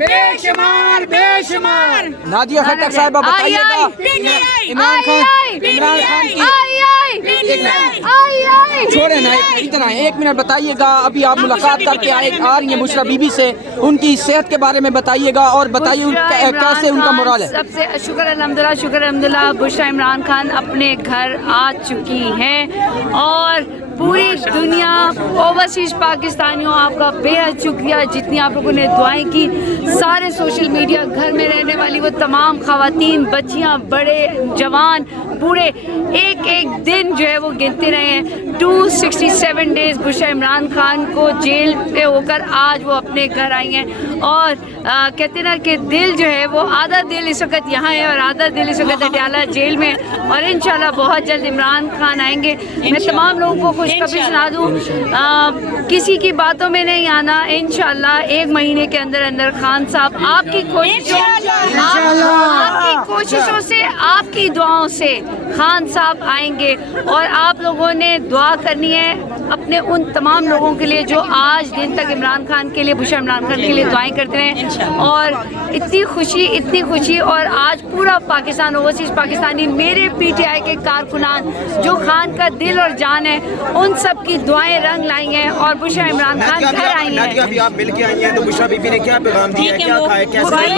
बेशुमार बेशुमार। नादिया खट्टक साहिबा बताइएगा इमरान खान छोड़े ना इतना 1 मिनट बताइएगा। अभी आप मुलाकात करके आ रही हैं बुशरा बीबी से, उनकी सेहत के बारे में बताइएगा और बताइए कैसे उनका मोराल है। सबसे शुक्र अल्हम्दुलिल्लाह बुशरा इमरान खान अपने घर आ चुकी हैं और पूरी दुनिया ओवरसीज पाकिस्तानियों आपका बेहद शुक्रिया जितनी आप लोगों ने दुआएं की। सारे सोशल मीडिया घर में रहने वाली वो तमाम ख़वातीन, बच्चियां, बड़े, जवान, बूढ़े एक एक दिन जो है वो गिनते रहे हैं। 267 डेज़ बुशरा इमरान खान को जेल पे होकर आज वो अपने घर आई हैं और कहते ना कि दिल जो है वो आधा दिल इस वक्त यहाँ है और आधा दिल इस वक्त अडयाला जेल में और इंशाल्लाह बहुत जल्द इमरान खान आएंगे। मैं तमाम लोगों को खुशखबरी सुना दूँ, किसी की बातों में नहीं आना। इंशाल्लाह 1 महीने के अंदर अंदर खान साहब आपकी कोशिशों से, आपकी दुआओं से खान साहब आएंगे और आप लोगों ने दुआ करनी है अपने उन तमाम लोगों के लिए जो आज दिन तक इमरान खान के लिए, बुशरा इमरान खान के लिए दुआएं करते हैं। और इतनी खुशी और आज पूरा पाकिस्तान, ओवरसीज पाकिस्तानी, मेरे पीटीआई के कारकुनान जो खान का दिल और जान है, उन सब की दुआएं रंग लाई हैं और बुशरा इमरान खान घर आई हैं। अभी आप मिल के आई हैं तो बुशरा बीबी ने क्या पैगाम दिया है, क्या खाया,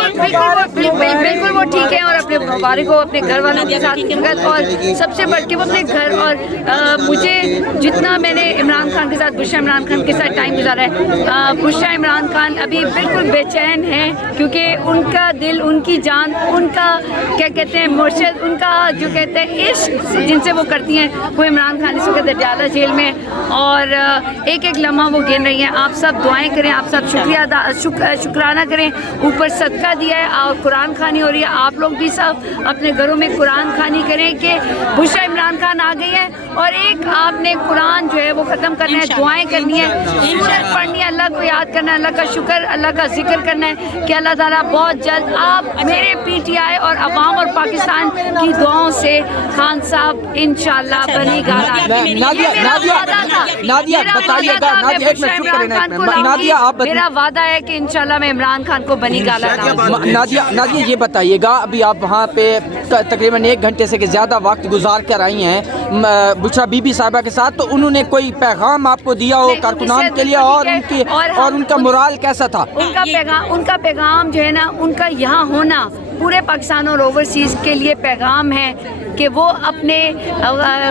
बिल्कुल वो ठीक है और अपने मुबारक हो अपने घर वालों के साथ और सबसे बढ़ के वो अपने घर। और मुझे जितना मैंने इमरान खान के साथ, बुशरा इमरान खान के साथ टाइम गुजारा है, बुशरा इमरान खान अभी बिल्कुल बेचैन हैं क्योंकि उनका दिल, उनकी जान, उनका क्या कहते हैं मुर्शिद, उनका जो कहते हैं इश्क जिनसे वो करती हैं, वो इमरान खान इस वक्त अडयाला जेल में और एक एक लम्हा वो गिन रही हैं। आप सब दुआएं करें, आप सब शुक्राना करें, ऊपर सदका दिया है और कुरान खानी हो रही है। आप लोग भी सब अपने घरों में कुरान खानी करें कि बुशरा इमरान खान आ गई है और एक आपने कुरान जो है वो ख़त्म करना है, दुआएं करनी है, सूरत पढ़नी है, अल्लाह को याद करना है, अल्लाह का शुक्र, अल्लाह का जिक्र करना है कि अल्लाह ताला बहुत जल्द आप मेरे पीटीआई और अवाम और पाकिस्तान की दुआओं से खान साहब इंशाल्लाह बनी गाला। मेरा वादा है कि इंशाल्लाह मैं इमरान खान को बनी गाला। नादिया ये बताइएगा, अभी आप वहाँ पे तकरीबन 1 घंटे से ज़्यादा वक्त गुजार कर आई हैं बुशरा बीबी साहिबा के साथ, तो उन्होंने कोई पैगाम आपको दिया हो कारकुनान के लिए और उनका मोराल कैसा था? उनका पैगाम जो है ना, उनका यहाँ होना पूरे पाकिस्तान और ओवरसीज़ के लिए पैगाम है कि वो अपने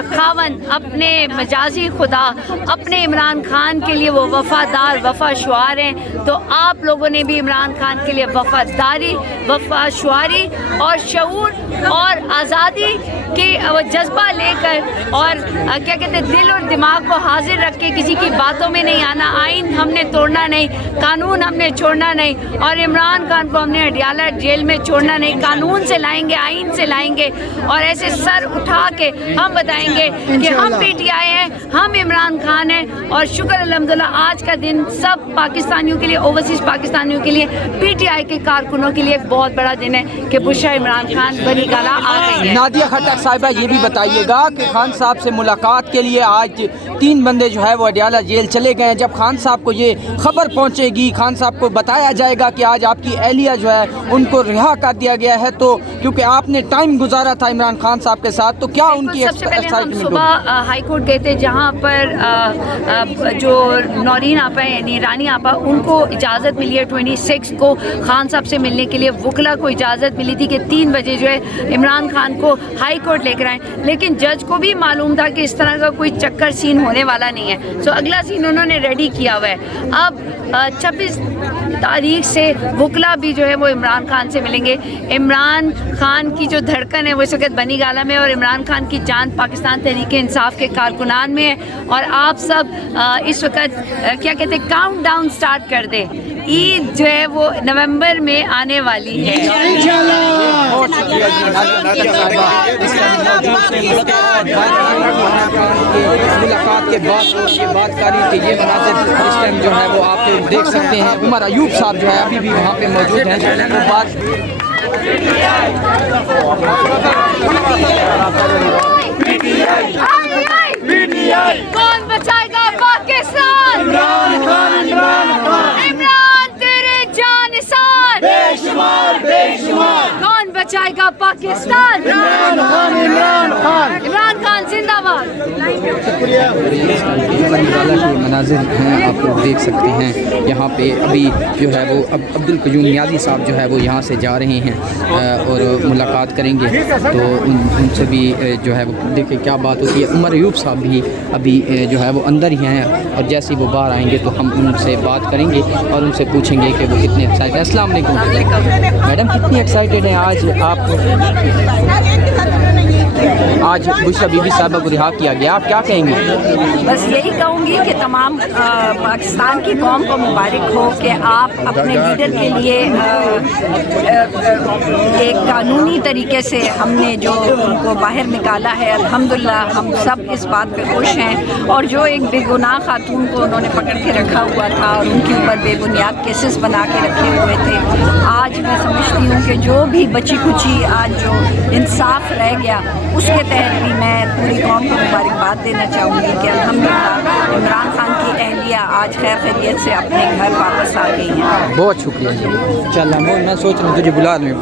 खावन, अपने मजाजी खुदा, अपने इमरान खान के लिए वो वफ़ादार, वफ़ाशुआर हैं। तो आप लोगों ने भी इमरान खान के लिए वफ़ादारी, वफ़ाशुआरी और शऊर और आज़ादी की जज्बा लेकर और क्या कहते हैं दिल और दिमाग को हाजिर रख के किसी की बातों में नहीं आना। आइन हमने तोड़ना नहीं, कानून हमने छोड़ना नहीं और इमरान खान को हमने अडयाला जेल में छोड़ना नहीं। कानून से लाएंगे, आइन से लाएंगे और ऐसे सर उठा के हम बताएंगे कि हम पीटीआई हैं, हम इमरान खान हैं। और शुक्र अल्हम्दुलिल्लाह आज का दिन सब पाकिस्तानियों के लिए, ओवरसीज पाकिस्तानियों के लिए, पीटीआई के कारकुनों के लिए एक बहुत बड़ा दिन है कि बुशरा इमरान खान बनी गाला आ गई है। नादिया खट्टक साहिबा ये भी बताइएगा कि खान साहब से मुलाकात के लिए आज 3 बंदे जो है वो अडयाला जेल चले गए हैं। जब खान साहब को ये खबर पहुंचेगी, खान साहब को बताया जाएगा कि आज आपकी एहलिया जो है उनको रिहा कर दिया गया है, तो क्योंकि आपने टाइम गुजारा था इमरान खान साहब के साथ, तो क्या उनकी सबसे पहले हम सुबह हाई कोर्ट गए थे जहाँ पर जो नौरीन आपा है यानी रानी आपा, उनको इजाज़त मिली है 26 को खान साहब से मिलने के लिए। वकला को इजाज़त मिली थी कि 3 बजे जो है इमरान खान को हाई कोर्ट लेकर आए, लेकिन जज को भी मालूम था कि इस तरह का कोई चक्कर सीन होने वाला नहीं है। सो अगला सीन उन्होंने रेडी किया हुआ है। अब 26 तारीख से वकला भी जो है वो इमरान खान से मिलेंगे। इमरान खान की जो धड़कन है वो इस वक्त बनी गाला में और इमरान खान की जान पाकिस्तान तहरीक इंसाफ के कारकुनान में है। और आप सब इस वक्त क्या कहते हैं काउंट डाउन स्टार्ट कर दे। ईद जो है वो नवंबर में आने वाली है। मुलाकात के बाद ये बात करी कि ये मनाज़िर इस टाइम जो है वो आप देख सकते हैं। उमर अयूब साहब जो है अभी भी वहाँ पे मौजूद हैं। वो बात कौन बचाएगा पाकिस्तान? इमरान तेरे जानिसार। कौन बचाएगा पाकिस्तान? इमरान खान जिंदाबाद। मनाजिर हैं, आप लोग देख सकते हैं। यहाँ पे अभी जो है वो अब्दुल क़य्यूम नियाज़ी साहब जो है वो यहाँ से जा रहे हैं और मुलाकात करेंगे, तो उनसे भी जो है वो देखिए क्या बात होती है। उमर अयूब साहब भी अभी जो है वो अंदर ही हैं और जैसे ही वो बाहर आएंगे तो हम उनसे बात करेंगे और उनसे पूछेंगे कि वो कितने एक्साइटेड हैं। अस्सलाम वालेकुम मैडम, कितनी एक्साइटेड हैं आज आप? आज बुशरा बीबी साहबा को रिहा किया गया, आप क्या कहेंगे? बस यही कहूँगी कि तमाम पाकिस्तान की कौम को मुबारक हो कि आप अपने लीडर के लिए एक कानूनी तरीके से हमने जो उनको बाहर निकाला है। अल्हम्दुलिल्लाह हम सब इस बात पे खुश हैं। और जो एक बेगुनाह खातून को उन्होंने पकड़ के रखा हुआ था और उनके ऊपर बेबुनियाद केसेस बना के रखे हुए थे, आज मैं समझती हूँ कि जो भी बची कुची आज जो इंसाफ रह गया उसके तहत भी मैं पूरी कौम को मुबारकबाद देना चाहूँगी कि अल्हम्दुलिल्लाह इमरान खान की अहलिया आज खैर खैरियत से अपने घर वापस आ गई हैं। बहुत शुक्रिया जी। चल मैं सोच रहा हूँ तुझे बुला लूँ।